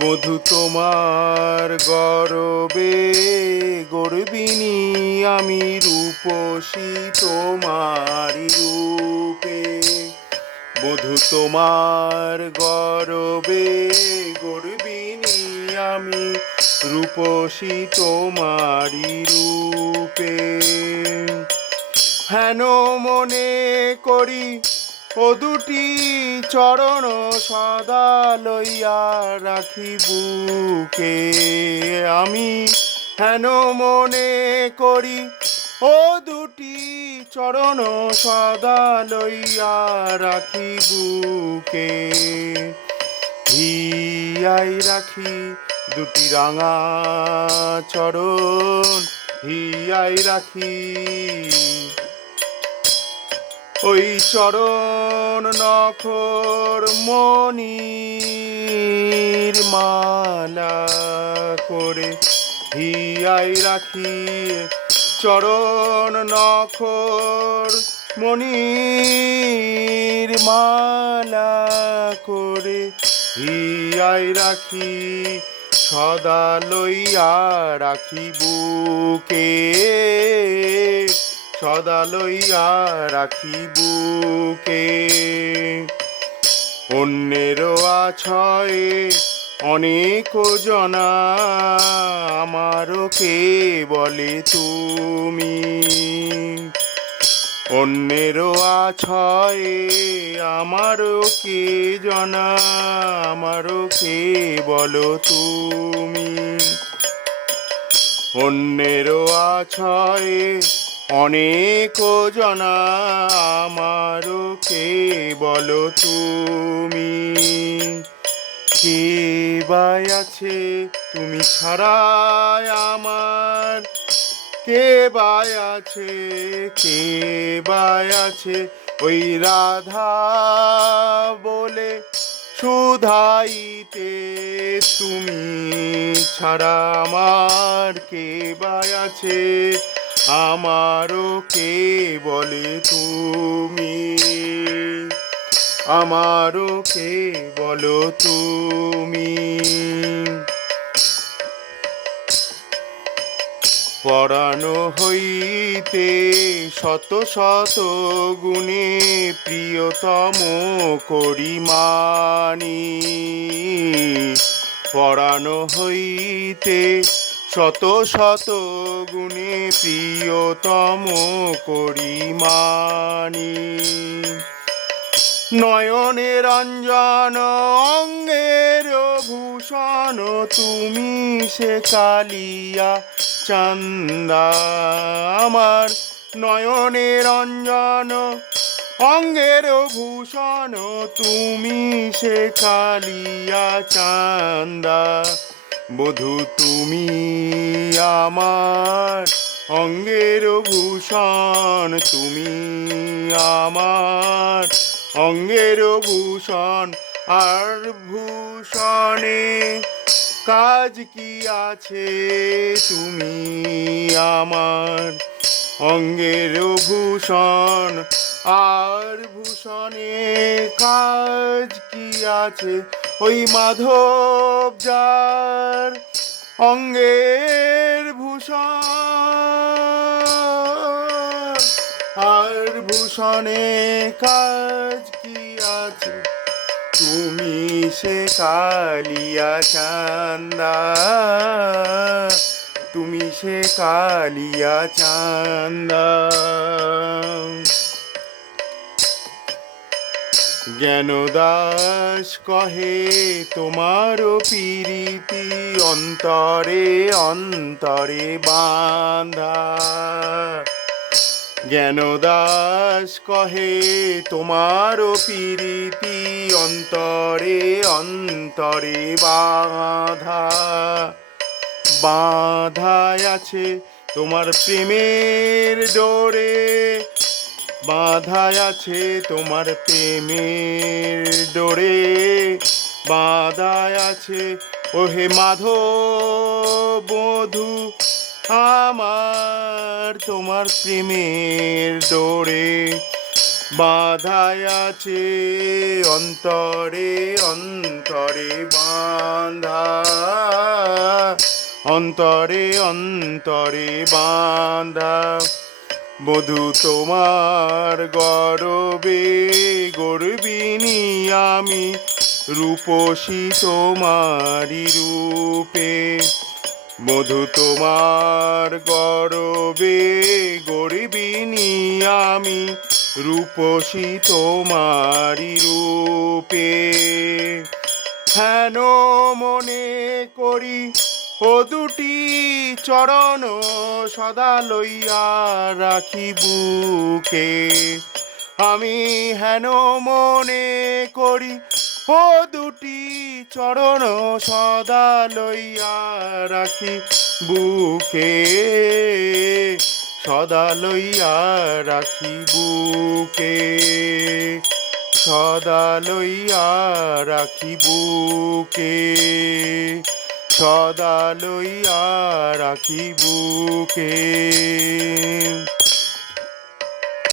বধু তোমার গরবে, গর্বিনী আমি রূপসী তোমারি রূপে। বধু তোমার গরবে, গর্বিনী আমি রূপসী তোমারি রূপে। হেন মনে করি ও দুটি চরণ সদা লইয়া রাখি বুকে আমি হেন মনে করি, ও দুটি চরণ সদা লইয়া রাখি বুকে হিয়াই রাখি দুটি রাঙা চরণ, হিয়াই রাখি ওই চরণ নখর মনির মালা করে হিয়াই রাখি চরণ নখর মনির মালা করে হিয়াই রাখি, সদা লইয়া রাখি বুকে। সদা লইয়া রাখি বুকে অন্যেরও আছয়ে অনেক জনা, আমারও কে বলে তুমি? অন্যেরও আছয়ে আমারও কে জনা, আমারও কে বলো তুমি? অন্যেরও আছয়ে অনেক জনা আমারও কে বলো তুমি? কে বাই আছে তুমি ছাড়াই আমার? কে বাই আছে, কে বাই আছে ওই রাধা বলে সুধাইতে তুমি? ছাড়া আমার কে বাই আছে? আমারও কে বলে তুমি? আমারও কে বলো তুমি? পরানো হইতে শত শত গুণে প্রিয়তম করি মানি পরানো হইতে শত শত গুণে প্রিয়তম করি মানি নয়নের অঞ্জন অঙ্গের ভূষণ তুমি সে কালিয়া চান্দা। আমার নয়নের অঞ্জন অঙ্গের ভূষণ তুমি সে কালিয়া চান্দা। বধু, তুমি আমার অঙ্গের ভূষণ, তুমি আমার অঙ্গের ভূষণ। আর ভূষণে কাজ কি আছে? তুমি আমার অঙ্গের ভূষণ আর ভূষণে কাজ কি আছে? ওই মাধব যার অঙ্গের ভূষণ, আর ভূষণে কাজ কি আছে? তুমি সে কালিয়া চান্দা তুমি সে কালিয়া চান্দা। জ্ঞানদাস কহে তোমার পীরিতি অন্তরে অন্তরে বাঁধা। জ্ঞানদাস কহে তোমার পীরিতি অন্তরে অন্তরে বাধা। বাধায় আছে তোমার প্রেমের ডোরে বাধায় আছে তোমার প্রেমের ডোরে বাধায় আছে, ওহে মাধব বধু, আমার তোমার প্রেমের ডোরে বাধায় আছে, অন্তরে অন্তরে বাঁধা অন্তরে অন্তরে বাঁধা। বধু তোমার গরবে গর্বিনী আমি। রূপসী তোমারি রূপে। মধু তোমার গরবে গরিবিনী আমি। রূপসী তোমারি রূপে। হেন মনে করি ও দুটি চরণ সদা লইয়া রাখি বুকে। আমি হেন মনে করি, ও দুটি চরণ সদা লইয়া রাখি বুকে। সদা লইয়া রাখি বুকে। সদা লইয়া রাখি বুকে। সদা লইয়া রাখি বুকে।